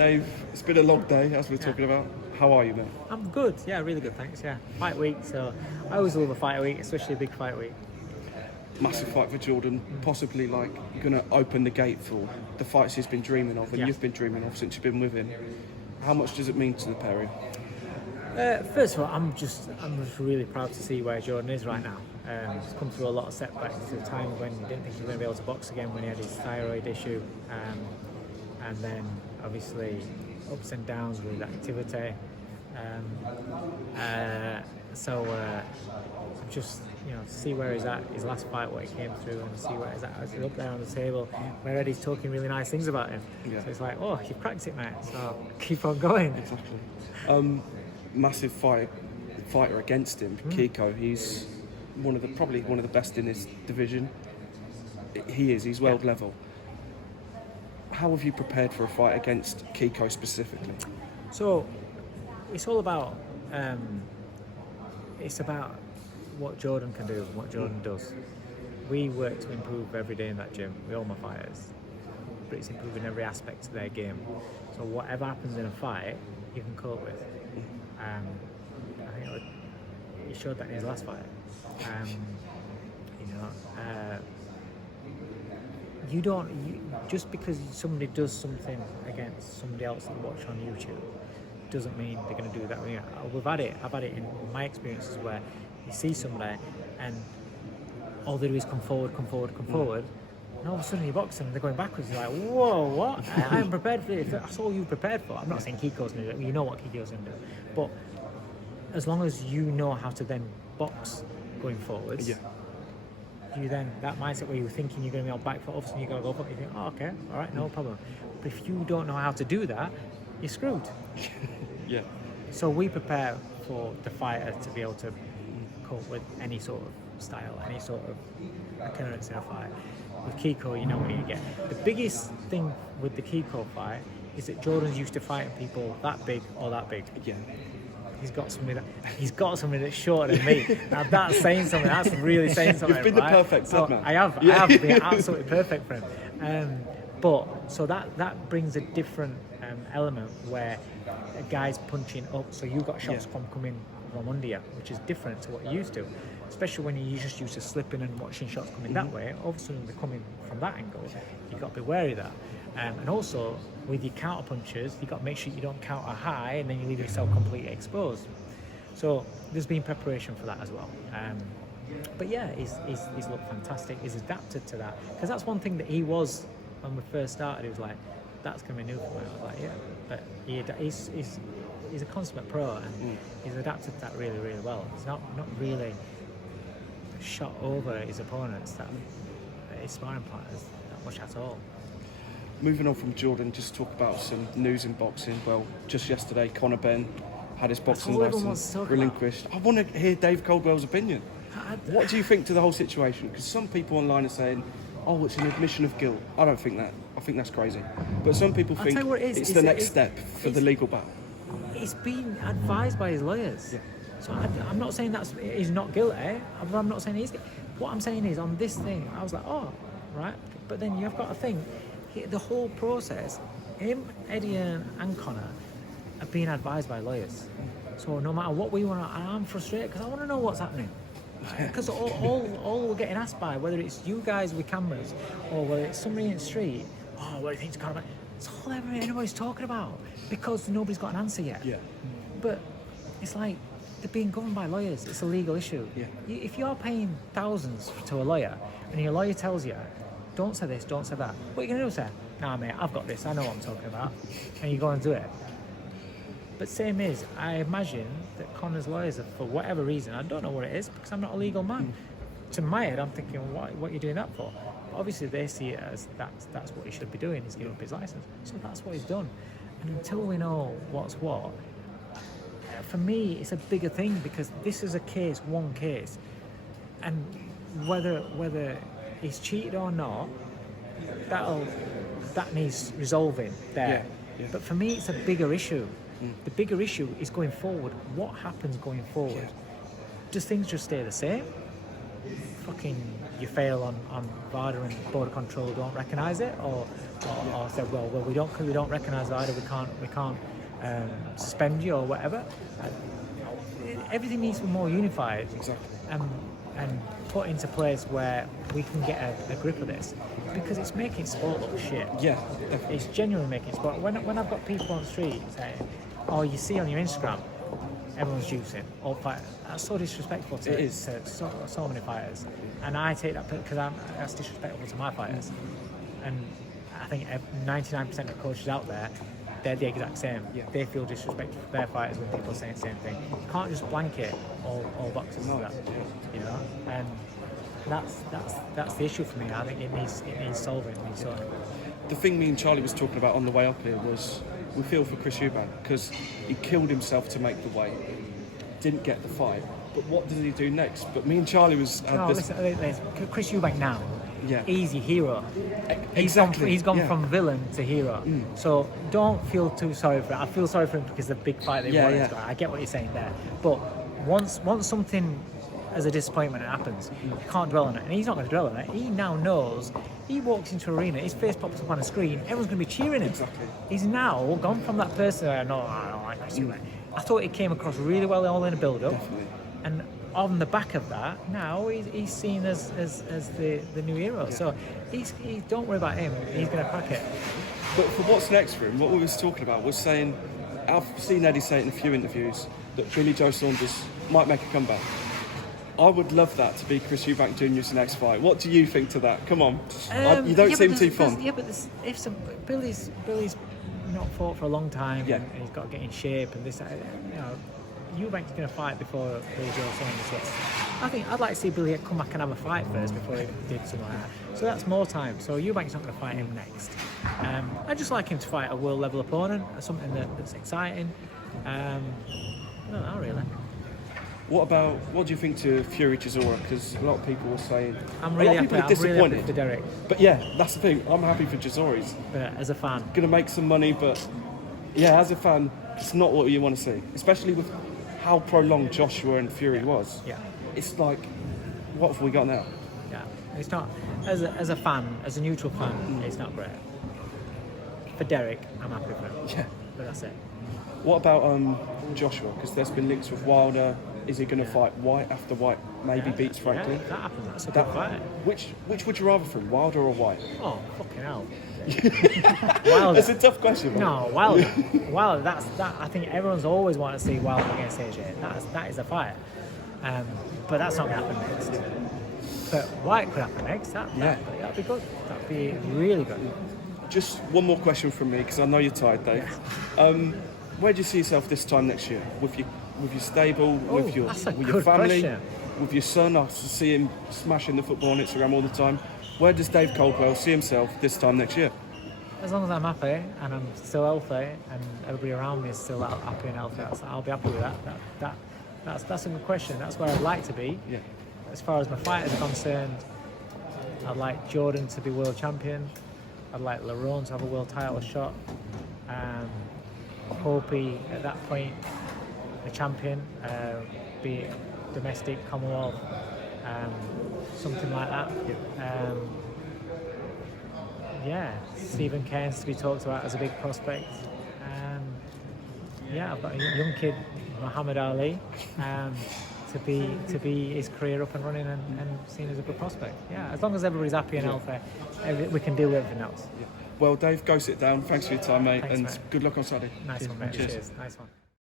Dave, it's been a long day, as we're talking about. How are you, mate? I'm good, yeah, really good, thanks, yeah. Fight week, so I always love a fight week, especially a big fight week. Massive fight for Jordan, possibly like going to open the gate for the fights he's been dreaming of and you've been dreaming of since you've been with him. How much does it mean to the pair of you? First of all, I'm just really proud to see where Jordan is right now. He's come through a lot of setbacks. There's a time when he didn't think he was going to be able to box again when he had his thyroid issue, and then obviously ups and downs with activity. So just to see where he's at, his last fight, what he came through, and see where he's at. He's up there on the table where Eddie's talking really nice things about him. Yeah. So it's like, oh, you've cracked it, mate. So keep on going. Exactly. Massive fighter against him, Kiko. He's probably one of the best in his division. He's world level. How have you prepared for a fight against Kiko specifically? So it's all about what Jordan can do and what Jordan does. We work to improve every day in that gym with all my fighters, but it's improving every aspect of their game. So whatever happens in a fight, you can cope with. I think he showed that in his last fight. Just because somebody does something against somebody else that you watch on YouTube doesn't mean they're going to do that. I've had it in my experiences where you see somebody and all they do is come forward, and all of a sudden you're boxing and they're going backwards. You're like, whoa, what? I am prepared for it. That's all you prepared for. I'm not saying Kiko's going to do it. You know what Kiko's going to do. But as long as you know how to then box going forwards, you then, that mindset where you're thinking you're going to be on back foot, all of a sudden you're going to go forward, you think, oh, okay, all right, no problem. But if you don't know how to do that, you're screwed. Yeah. So we prepare for the fighter to be able to cope with any sort of style, any sort of occurrence in a fight. With Kiko, you know what you get. The biggest thing with the Kiko fight is that Jordan's used to fighting people that big or that big. Yeah. He's got something that's shorter than me. Now that's saying something. That's really saying something. You've been the perfect blood man. I have been absolutely perfect for him. So that brings a different element where a guy's punching up, so you've got shots coming from under you, which is different to what you're used to. Especially when you're just used to slipping and watching shots coming that way, all of a sudden they're coming from that angle. You've got to be wary of that. And also, with your counter punches, you've got to make sure you don't counter high and then you leave yourself completely exposed. So there's been preparation for that as well. But yeah, he's looked fantastic. He's adapted to that. Because that's one thing that he was, when we first started, he was like, that's going to be new for me. I was like, yeah. But he's a consummate pro and he's adapted to that really, really well. He's not really shot over his opponents, his sparring partners, that much at all. Moving on from Jordan, just talk about some news in boxing. Well, just yesterday, Conor Benn had his boxing license relinquished. I want to hear Dave Coldwell's opinion. What do you think to the whole situation? Because some people online are saying, oh, it's an admission of guilt. I don't think that. I think that's crazy. But some people think it's the next step for the legal battle. It's been advised by his lawyers. Yeah. So I'm not saying he's not guilty. I'm not saying he's guilty. What I'm saying is, on this thing, I was like, oh, right. But then you've got to think, the whole process, him, Eddie and Conor have been advised by lawyers. So no matter what we want to, and I'm frustrated because I want to know what's happening. Because all we're getting asked by, whether it's you guys with cameras or whether it's somebody in the street, oh, what do you think's Conor? It's all anybody's talking about because nobody's got an answer yet. Yeah. But it's like they're being governed by lawyers. It's a legal issue. Yeah. If you're paying thousands to a lawyer and your lawyer tells you, don't say this, don't say that, what are you going to do? Say, nah, mate, I've got this, I know what I'm talking about, and you go and do it. But same is, I imagine that Conor's lawyers, for whatever reason, I don't know what it is because I'm not a legal man. To my head, I'm thinking, what are you doing that for? But obviously, they see it as that's what he should be doing. He's giving up his license, so that's what he's done. And until we know what's what, for me, it's a bigger thing because this is one case, and whether he's cheated or not, that needs resolving there. Yeah. But for me, it's a bigger issue. The bigger issue is going forward. What happens going forward? Does things just stay the same? fucking you fail on VADA and border control don't recognise it, or say, well, we don't recognise VADA, we can't suspend you or whatever. Everything needs to be more unified. Exactly. And put into place where we can get a grip of this, because it's making sport look shit. Yeah, definitely. It's genuinely making sport. When I've got people on the street saying, "Oh, you see on your Instagram, everyone's juicing," or fight, that's so disrespectful to so many fighters, and I take that because that's disrespectful to my fighters, and I think 99% of coaches out there, they're the exact same. Yeah. They feel disrespectful to their fighters when people are saying the same thing. You can't just blanket all boxers to that, you know. And that's the issue for me. I think it needs solving. The thing me and Charlie was talking about on the way up here was we feel for Chris Eubank because he killed himself to make the weight, didn't get the fight. But what did he do next? But me and Charlie was listen, Chris Eubank now. Yeah. Easy hero. Exactly. He's gone from villain to hero. So don't feel too sorry for it. I feel sorry for him because the big fight that he wanted. I get what you're saying there. But once something as a disappointment happens, you can't dwell on it. And he's not going to dwell on it. He now knows. He walks into an arena, his face pops up on a screen, everyone's going to be cheering him. Exactly. He's now gone from that person. I don't like Chris Eubank. I thought it came across really well all in a build-up. Definitely. And on the back of that, now he's seen as the new hero. Yeah. So he's don't worry about him. He's going to crack it. But for what's next for him, what we was talking about was saying, I've seen Eddie say it in a few interviews that Billy Joe Saunders might make a comeback. I would love that to be Chris Eubank Jr.'s next fight. What do you think to that? Come on, you don't seem too fond. Yeah, but Billy's not fought for a long time. Yeah. And he's got to get in shape and this. Eubank's going to fight before Billy Joe Saunders gets. I think I'd like to see Billy come back and have a fight first before he did something like that. So that's more time. So Eubank's not going to fight him next. I'd just like him to fight a world level opponent, something that's exciting. I don't know really. What do you think to Fury Chisora? Because a lot of people were saying I'm really happy for Derek. But yeah, that's the thing. I'm happy for Chisora. He's as a fan, going to make some money, but yeah, as a fan, it's not what you want to see, especially with how prolonged Joshua and Fury was. Yeah. It's like, what have we got now? Yeah. It's not as a fan, as a neutral fan, it's not great. For Derek, I'm happy for him. Yeah. But that's it. What about Joshua? Because there's been links with Wilder. Is he going to fight White after White maybe beats Franklin? Yeah, that happens. That's a good fight. Which would you rather from, Wilder or White? Oh, fucking hell. Wilder. That's a tough question. No, Wilder. Wilder. That. I think everyone's always wanted to see Wilder against AJ. That is a fight. But that's not going to happen next. But White could happen next. That'd be good. That'd be really good. Just one more question from me, because I know you're tired, Dave. Where do you see yourself this time next year? With your stable, with your family, question. with your son? I see him smashing the football on Instagram all the time. Where does Dave Coldwell see himself this time next year? As long as I'm happy and I'm still healthy and everybody around me is still happy and healthy, I'll be happy with that. That's a good question. That's where I'd like to be. Yeah. As far as my fighters are concerned, I'd like Jordan to be world champion. I'd like Lerone to have a world title shot. Hopey at that point, a champion, be it domestic, Commonwealth, something like that. Stephen Cairns to be talked about as a big prospect. I've got a young kid, Muhammad Ali, to be his career up and running and seen as a good prospect. Yeah, as long as everybody's happy and healthy, we can deal with everything else. Yeah. Well, Dave, go sit down. Thanks for your time, mate, Thanks, and mate. good luck on Saturday. Nice one, mate. Cheers. Cheers. Nice one.